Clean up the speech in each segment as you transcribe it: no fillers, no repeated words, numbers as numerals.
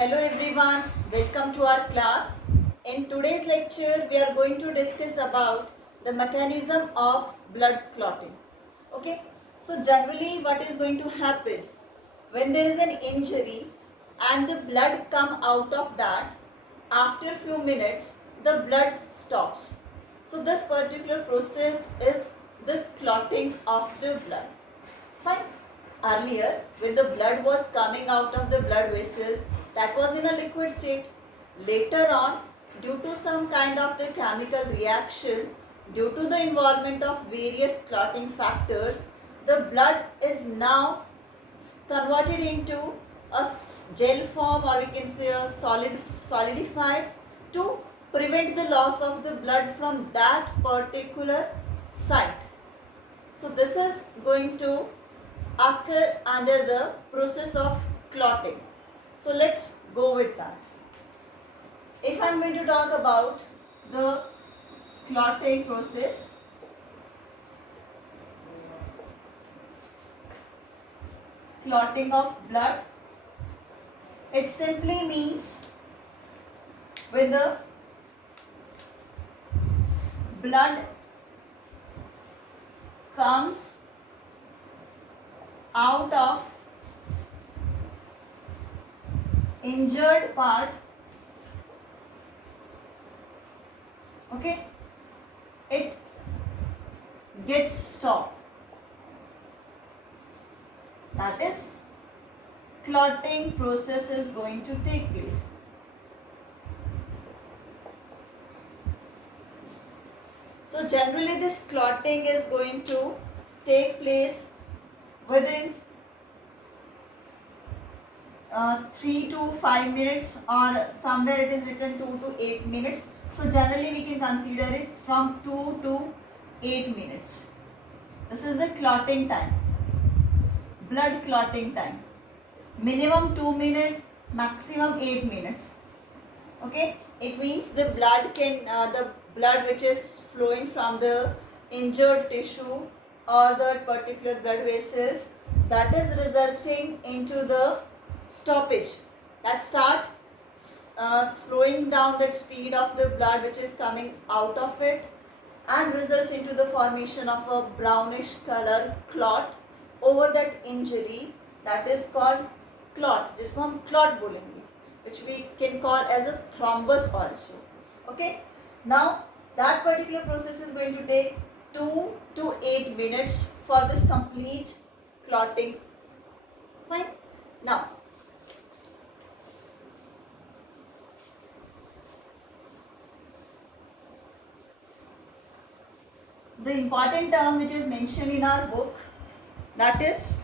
Hello everyone, welcome to our class. In today's lecture, we are going to discuss about the mechanism of blood clotting. Okay, so generally what is going to happen when there is an injury and the blood come out of that, after few minutes the blood stops. So this particular process is the clotting of the blood. Fine. Earlier, when the blood was coming out of the blood vessel, that was in a liquid state. Later on, due to some kind of the chemical reaction, due to the involvement of various clotting factors, the blood is now converted into a gel form, or we can say a solidified, to prevent the loss of the blood from that particular site. So this is going to occur under the process of clotting. So let's go with that. If I am going to talk about the clotting process, clotting of blood, it simply means when the blood comes out of injured part, okay, it gets stopped. That is, clotting process is going to take place. So generally this clotting is going to take place within 3 to 5 minutes, or somewhere it is written 2 to 8 minutes. So generally we can consider it from 2 to 8 minutes. This is the clotting time, blood clotting time. Minimum 2 minutes, maximum 8 minutes. Okay, it means the blood which is flowing from the injured tissue or the particular blood vessels, that is resulting into the stoppage, that start slowing down that speed of the blood which is coming out of it, and results into the formation of a brownish color clot over that injury, that is called clot, जिसको हम clot बोलेंगे, which we can call as a thrombus also. Okay, now that particular process is going to take 2 to 8 minutes for this complete clotting. Fine. Now the important term which is mentioned in our book, that is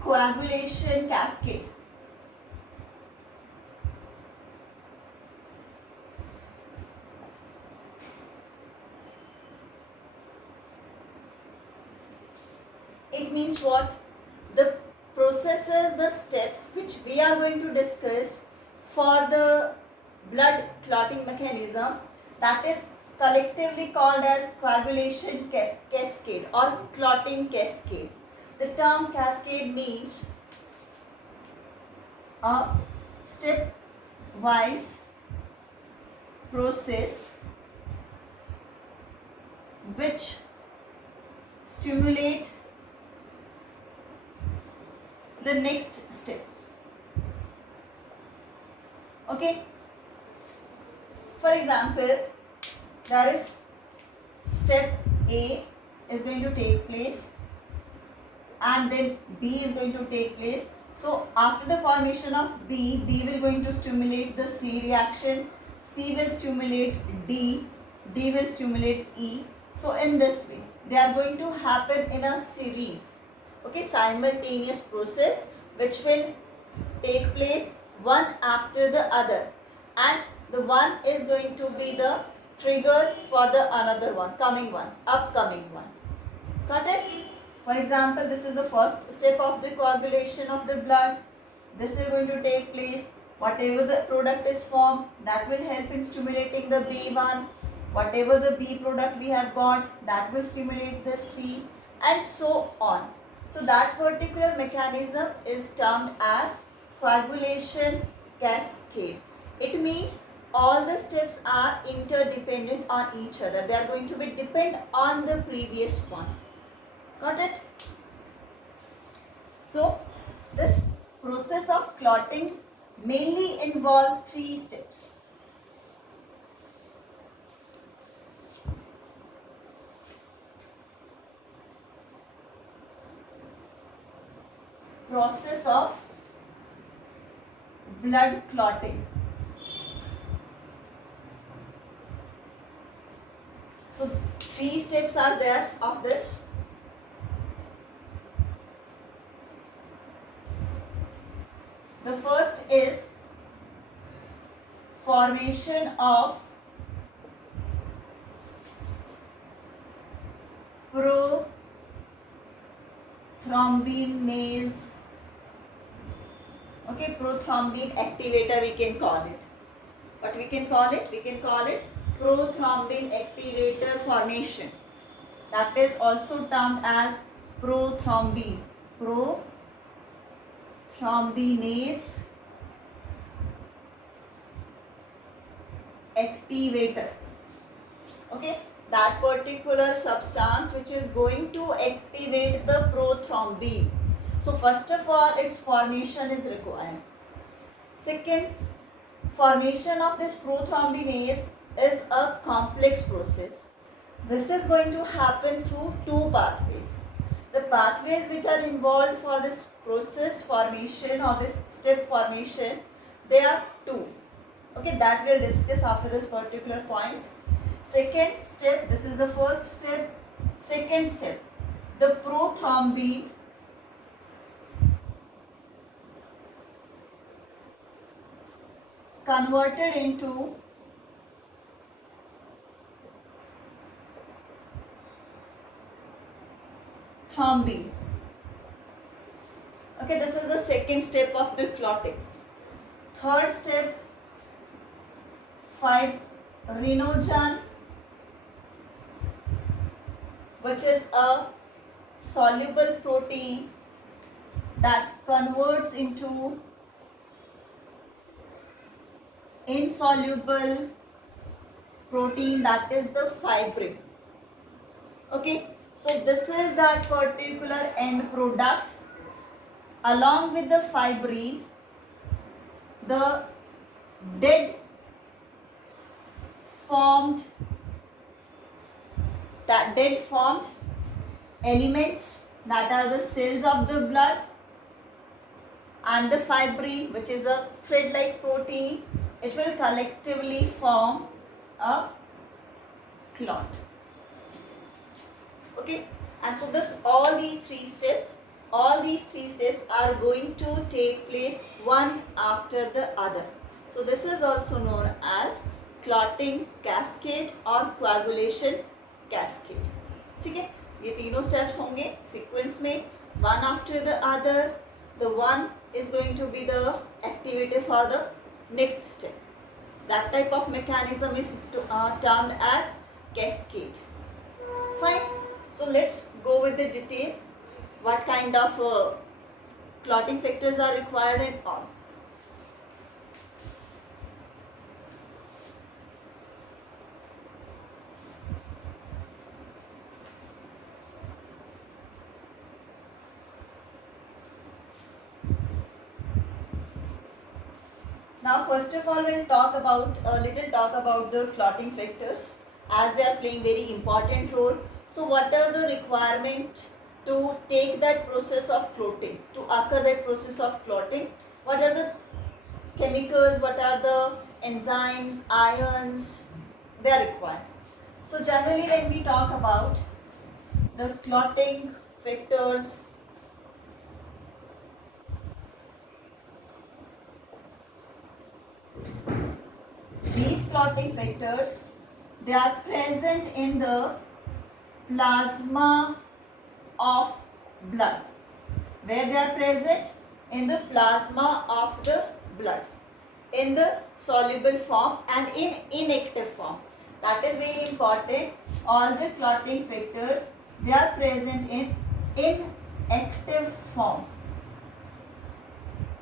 coagulation cascade. It means what? The processes, the steps which we are going to discuss for the blood clotting mechanism, that is collectively called as coagulation cascade or clotting cascade. The term cascade means a step-wise process which stimulate the next step. Okay, for example, there is step A is going to take place, and then B is going to take place. So after the formation of B will going to stimulate the C reaction, C will stimulate D will stimulate E. So in this way they are going to happen in a series, okay, simultaneous process which will take place one after the other, and the one is going to be the trigger for the another one, upcoming one. Got it? For example, this is the first step of the coagulation of the blood. This is going to take place. Whatever the product is formed, that will help in stimulating the B1. Whatever the B product we have got, that will stimulate the C, and so on. So that particular mechanism is termed as coagulation cascade. It means all the steps are interdependent on each other. They are going to be depend on the previous one. Got it? So this process of clotting mainly involve 3 steps. Process of blood clotting. So 3 steps are there of this. The first is formation of prothrombinase. Okay, prothrombin activator we can call it. What we can call it? We can call it prothrombin activator formation. That is also termed as prothrombin. Prothrombinase activator. Okay, that particular substance which is going to activate the prothrombin. So first of all, its formation is required. Second, formation of this prothrombinase is a complex process. This is going to happen through 2 pathways. The pathways which are involved for this process formation or this step formation, they are 2. Okay, that we'll discuss after this particular point. Second step, this is the first step. Second step, the prothrombin converted into thrombin. Okay, this is the second step of the clotting. Third step, fibrinogen, which is a soluble protein that converts into insoluble protein, that is the fibrin. Okay, so this is that particular end product. Along with the fibrin, the dead formed elements, that are the cells of the blood, and the fibrin, which is a thread-like protein, it will collectively form a clot. Okay, and so all these three steps are going to take place one after the other. So this is also known as clotting cascade or coagulation cascade. ठीक है, ये तीनों steps होंगे sequence में, one after the other. The one is going to be the activator for the next step. That type of mechanism is termed as cascade. Fine. So let's go with the detail. What kind of clotting factors are required and all. Now first of all, we'll talk about the clotting factors, as they are playing very important role. So what are the requirement to take that process of clotting, to occur that process of clotting? What are the chemicals, what are the enzymes, ions they are required? So generally when we talk about the clotting factors, these clotting factors, they are present in the plasma of blood. Where they are present? In the plasma of the blood, in the soluble form and in inactive form. That is very important. All the clotting factors, they are present in active form.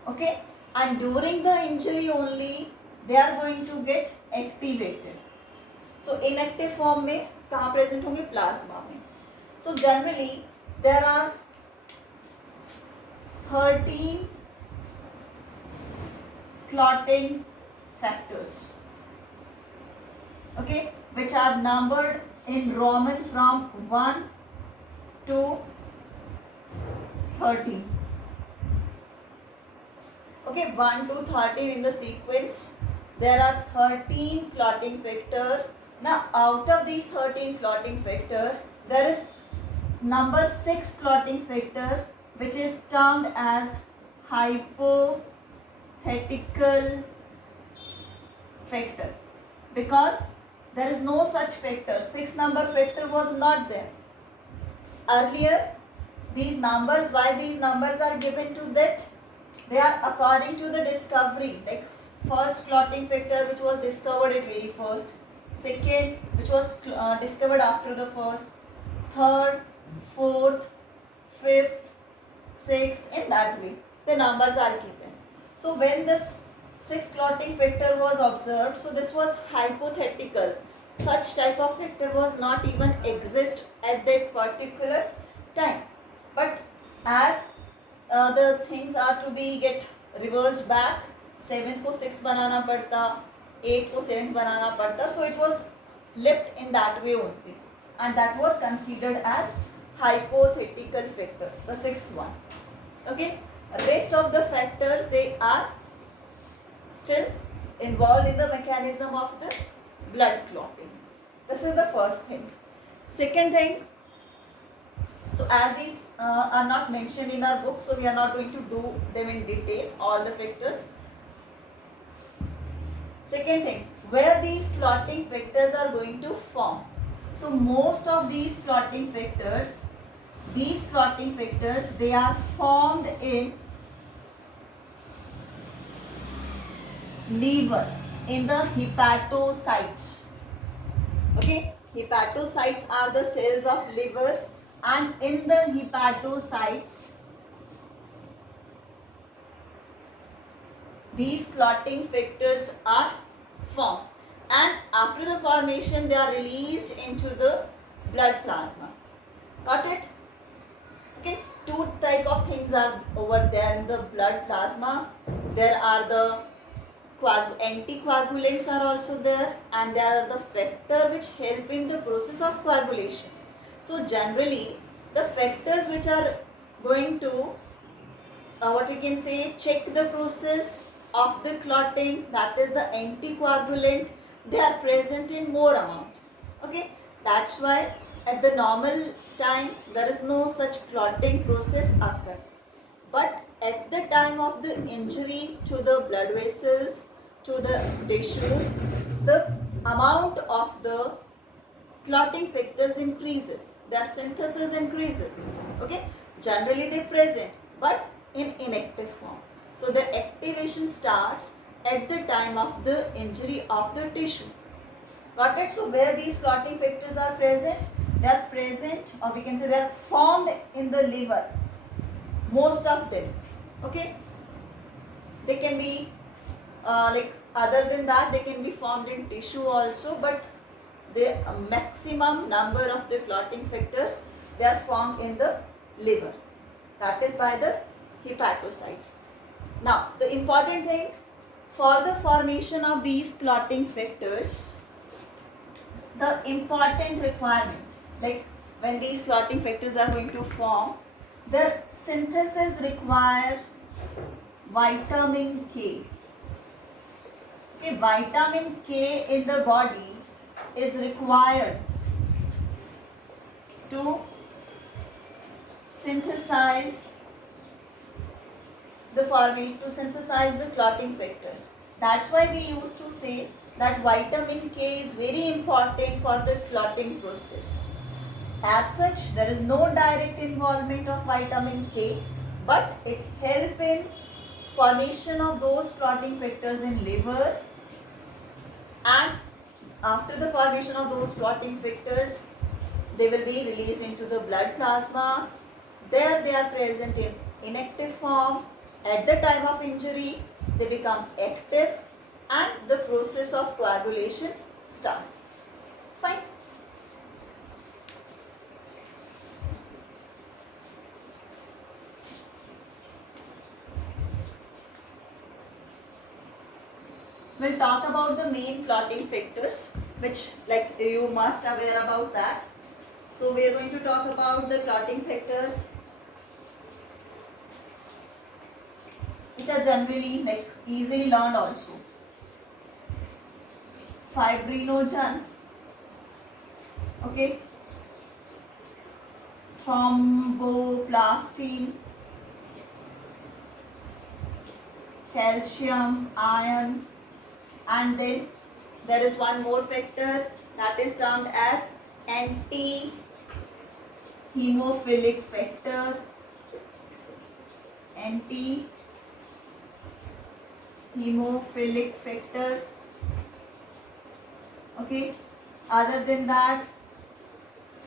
Okay, and during the injury only they are going to get activated. So inactive form में कहाँ present होंगे? Plasma में. So generally there are 13 clotting factors, okay, which are numbered in Roman from 1 to 13. Okay, 1 to 13 in the sequence. There are 13 clotting factors. Now out of these 13 clotting factor, there is number 6 clotting factor which is termed as hypothetical factor, because there is no such factor. 6 number factor was not there earlier. These numbers, why these numbers are given to that? They are according to the discovery, like first clotting factor which was discovered at very first, second which was discovered after the first, third, fourth, fifth, sixth, in that way the numbers are given. So when this sixth clotting factor was observed, so this was hypothetical. Such type of factor was not even exist at that particular time. But as the things are to be get reversed back, 7th को 6th बनाना पड़ता, 8th को 7th बनाना पड़ता, so it was left in that way only, and that was considered as hypothetical factor, the 6th one. Okay, rest of the factors, they are still involved in the mechanism of the blood clotting. This is the first thing. Second thing, so as these are not mentioned in our book, so we are not going to do them in detail, all the factors. Second thing, where these clotting factors are going to form. So most of these clotting factors, they are formed in liver, in the hepatocytes. Okay, hepatocytes are the cells of liver, and in the hepatocytes these clotting factors are formed, and after the formation they are released into the blood plasma. Got it? Okay, two type of things are over there in the blood plasma. There are the anticoagulants are also there, and there are the factor which help in the process of coagulation. So generally the factors which are going to what we can say check the process of the clotting, that is the anticoagulant, they are present in more amount. Okay, that's why at the normal time there is no such clotting process occur, but at the time of the injury to the blood vessels, to the tissues, the amount of the clotting factors increases, their synthesis increases. Okay, generally they present but in inactive form. So the activation starts at the time of the injury of the tissue. Got it? So where these clotting factors are present, they are present, or we can say they are formed in the liver, most of them. Okay, they can be like other than that they can be formed in tissue also, but the maximum number of the clotting factors, they are formed in the liver, that is by the hepatocytes. Now the important thing, for the formation of these clotting factors, the important requirement, like when these clotting factors are going to form, their synthesis require vitamin K. Okay, vitamin K in the body is required to synthesize the formation, to synthesize the clotting factors. That's why we used to say that vitamin K is very important for the clotting process. As such, there is no direct involvement of vitamin K, but it helps in formation of those clotting factors in liver, and after the formation of those clotting factors, they will be released into the blood plasma. There they are present in inactive form. At the time of injury, they become active and the process of coagulation starts. Fine. We'll talk about the main clotting factors, which like you must aware about that. So we are going to talk about the clotting factors which are generally like easily learned also. Fibrinogen, okay, thromboplastin, calcium, iron, and then there is one more factor that is termed as anti-hemophilic factor. Anti-hemophilic factor. Okay. Other than that,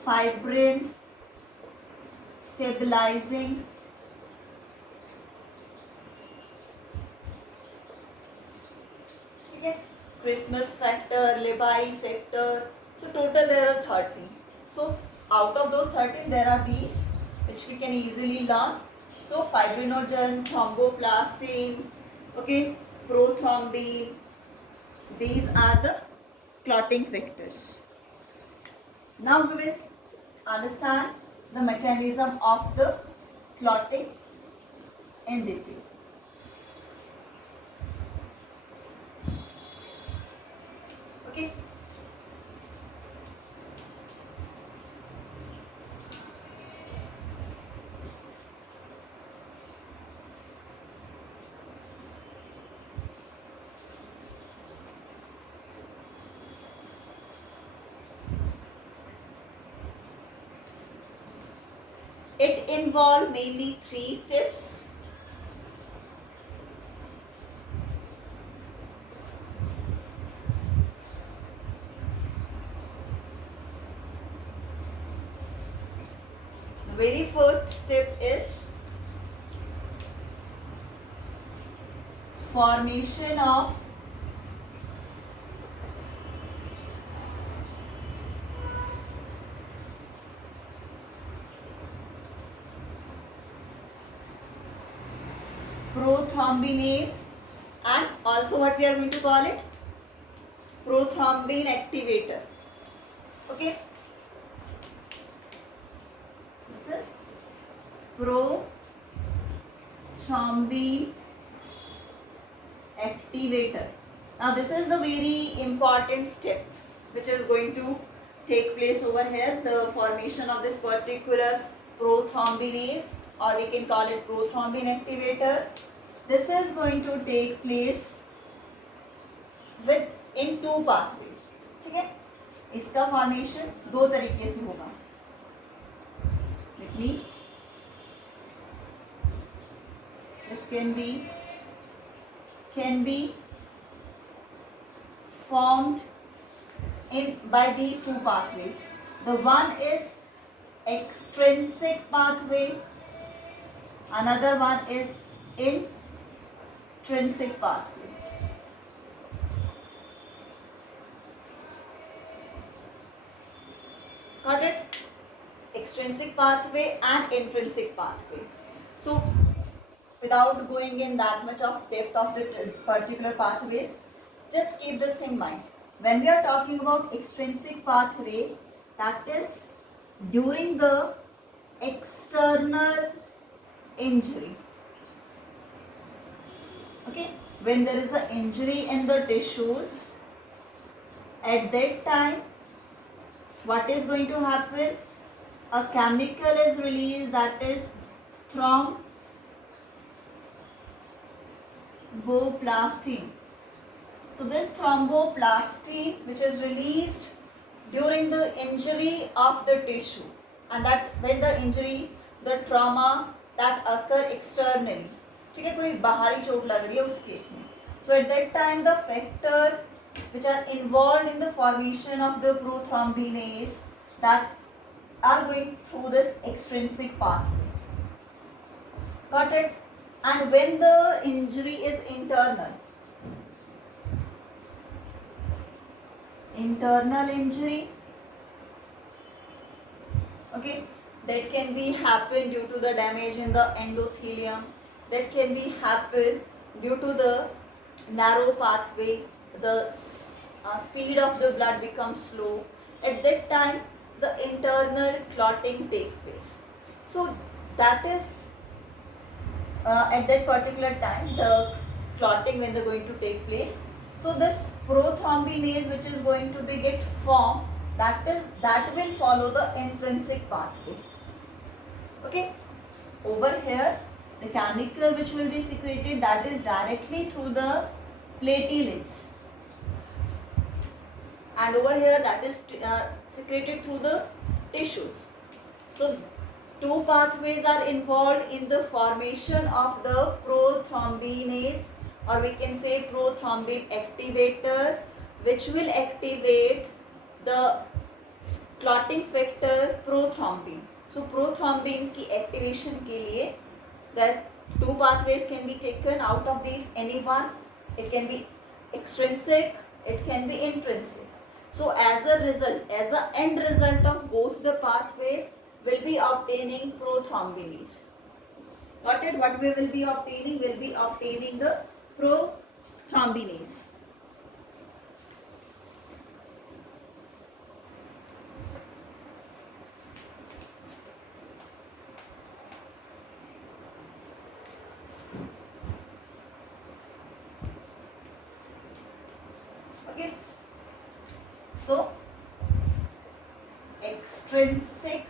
fibrin stabilizing. Okay. Christmas factor, Levi factor. So total there are 13. So out of those 13 there are these which we can easily learn. So fibrinogen, thromboplastin, okay, prothrombin, these are the clotting factors. Now we will understand the mechanism of the clotting in detail. Okay. It involves mainly 3 steps. The very first step is formation of prothrombinase, and also what we are going to call it, prothrombin activator. Okay, this is prothrombin activator. Now this is the very important step which is going to take place over here, the formation of this particular prothrombinase, or we can call it prothrombin activator. This is going to take place with in 2 pathways. ठीक है, इसका formation 2 तरीके से होगा. Let me, this can be formed by these 2 pathways. The one is extrinsic pathway, another one is intrinsic pathway. Got it? Extrinsic pathway and intrinsic pathway. So without going in that much of depth of the particular pathways, just keep this thing in mind. When we are talking about extrinsic pathway, that is during the external injury. Okay, when there is an injury in the tissues, at that time, what is going to happen? A chemical is released, that is thromboplastin. So this thromboplastin, which is released during the injury of the tissue, and that when the injury, the trauma that occur externally, ठीक है, कोई बाहरी चोट लग रही है उस case में. So at that time the factor which are involved in the formation of the prothrombinase that are going through this extrinsic pathway. Got it? And when the injury is internal injury, okay, that can be happen due to the damage in the endothelium, that can be happen due to the narrow pathway, the speed of the blood becomes slow. At that time the internal clotting take place. So that is at that particular time the clotting when they're going to take place. So this prothrombinase which is going to be get formed, that will follow the intrinsic pathway. Okay, over here the chemical which will be secreted, that is directly through the platelets, and over here that is secreted through the tissues. So two pathways are involved in the formation of the prothrombinase, or we can say prothrombin activator, which will activate the clotting factor prothrombin. So prothrombin की activation के लिए that two pathways can be taken. Out of these any one, it can be extrinsic, it can be intrinsic. So as a result, as an end result of both the pathways, will be obtaining prothrombinase. Got it? What we will be obtaining? Will be obtaining the prothrombinase. Okay. So extrinsic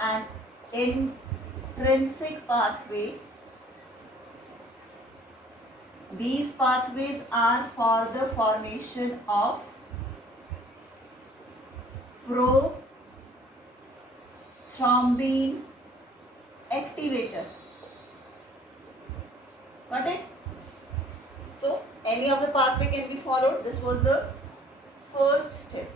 and intrinsic pathway, these pathways are for the formation of prothrombin activator. Got it? So any of the pathway can be followed. This was the first step.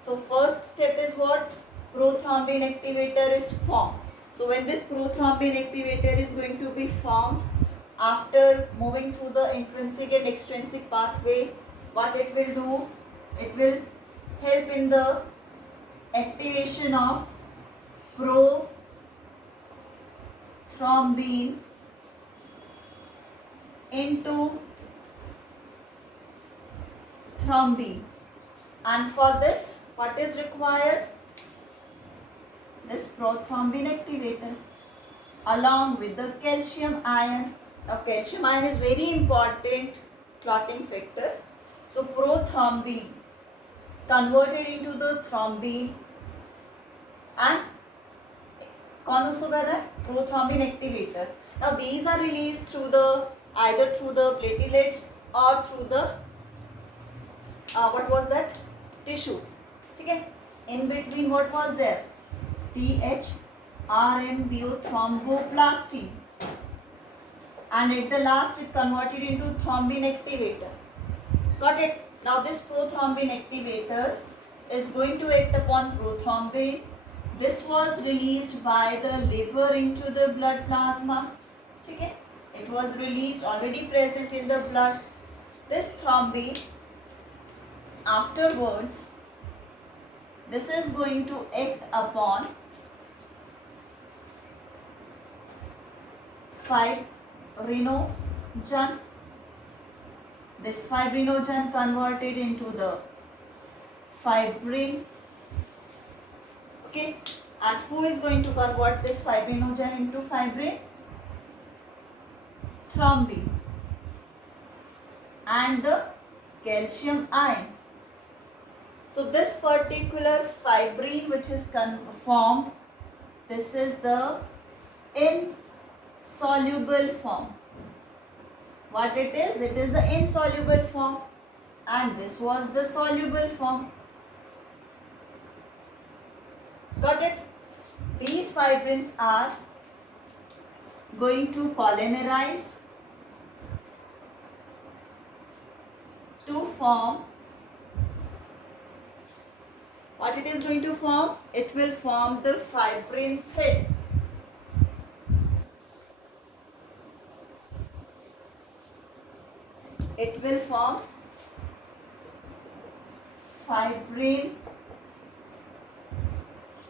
So first step is what? Prothrombin activator is formed. So when this prothrombin activator is going to be formed, after moving through the intrinsic and extrinsic pathway, what it will do? It will help in the activation of prothrombin into thrombin. And for this, what is required? This prothrombin activator along with the calcium ion. Now calcium ion is very important clotting factor. So prothrombin converted into the thrombin, and कौन उसको कर रहा है? Prothrombin activator. Now these are released through the either through the platelets or through the what was that? Tissue. ठीक है? In between what was there? THRMBO thromboplastin, and at the last it converted into thrombin activator. Got it? Now this prothrombin activator is going to act upon prothrombin. This was released by the liver into the blood plasma. Okay? It was released, already present in the blood. This thrombin afterwards, this is going to act upon fibrinogen. This fibrinogen converted into the fibrin. Okay, and who is going to convert this fibrinogen into fibrin? Thrombin and the calcium ion. So this particular fibrin which is formed, this is the insoluble form. What it is? It is the insoluble form, and this was the soluble form. Got it? These fibrins are going to polymerize to form what it is going to form? It will form the fibrin thread. It will form fibrin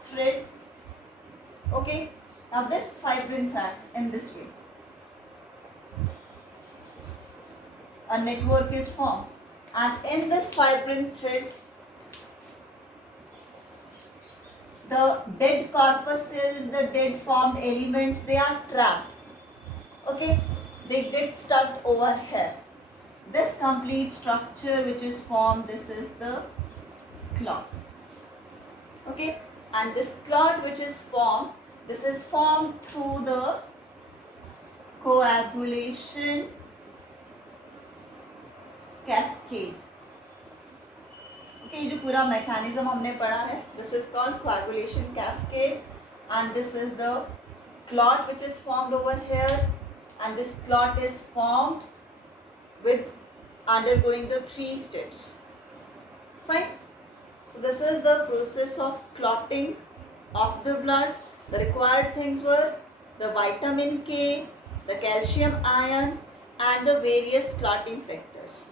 thread. Okay, now this fibrin thread in this way, a network is formed, and in this fibrin thread the dead corpuscles, the dead formed elements, they are trapped. Okay, they get stuck over here. This complete structure which is formed, this is the clot. Okay, and this clot which is formed, this is formed through the coagulation cascade. Okay, ये जो पूरा mechanism हमने पढ़ा है, this is called coagulation cascade, and this is the clot which is formed over here, and this clot is formed with undergoing the 3 steps. Fine. So this is the process of clotting of the blood. The required things were the vitamin K, the calcium ion, and the various clotting factors.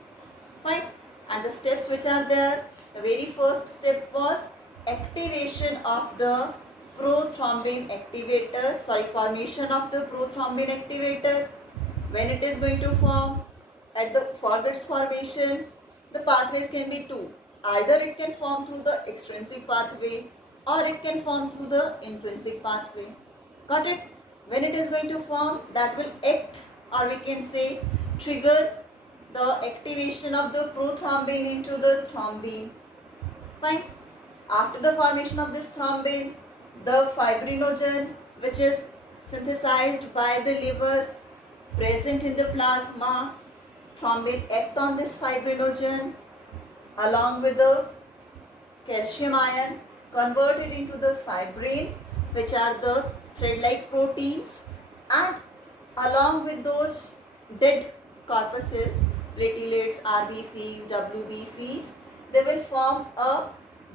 Fine. And the steps which are there, the very first step was activation of the prothrombin activator, formation of the prothrombin activator. When it is going to form, for its formation, the pathways can be 2. Either it can form through the extrinsic pathway or it can form through the intrinsic pathway. Got it? When it is going to form, that will act, or we can say trigger the activation of the prothrombin into the thrombin. Fine. After the formation of this thrombin, the fibrinogen which is synthesized by the liver present in the plasma, thrombin act on this fibrinogen along with the calcium ion, converted into the fibrin, which are the thread-like proteins, and along with those dead corpuscles, platelets, RBCs, WBCs, they will form a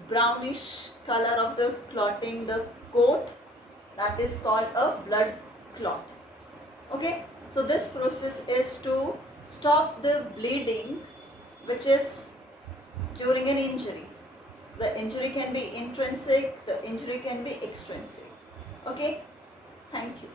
brownish color of the clotting, the coat, that is called a blood clot. Okay, so this process is to stop the bleeding which is during an injury. The injury can be intrinsic, the injury can be extrinsic. Okay, thank you.